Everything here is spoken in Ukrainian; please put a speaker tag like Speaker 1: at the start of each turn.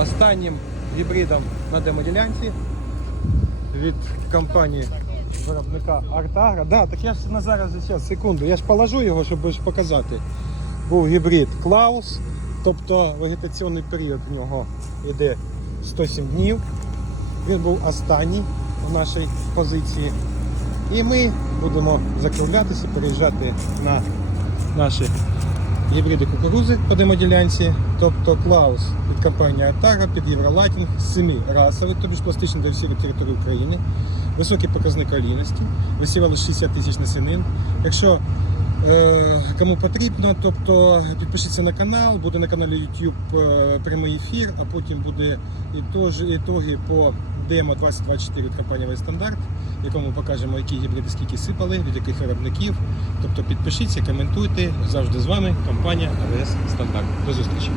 Speaker 1: останнім гібридом на демоділянці від компанії виробника Артагра. Да, так я ж на зараз зараз, секунду. Я ж положу його, щоб ж показати. Був гібрид Клаус, тобто вегетаційний період в нього йде 107 днів. Він був останній у нашій позиції. І ми будемо закруглятися, переїжджати на наші гібриди кукурузи по демоділянці, тобто Клаус від компанії Артага під Євролайтінг, семи расових, тобто ж пластично для всієї території України, високий показник олійності, висівали 60 тисяч насінин. Якщо е, кому потрібно, тобто підпишіться на канал, буде на каналі YouTube е, прямий ефір, а потім буде ітоги по демо 2024 від компанії Вайстандарт, в якому покажемо, які гібриди скільки сипали, від яких виробників. Тобто підпишіться, коментуйте. Завжди з вами компанія АВС Стандарт. До зустрічі.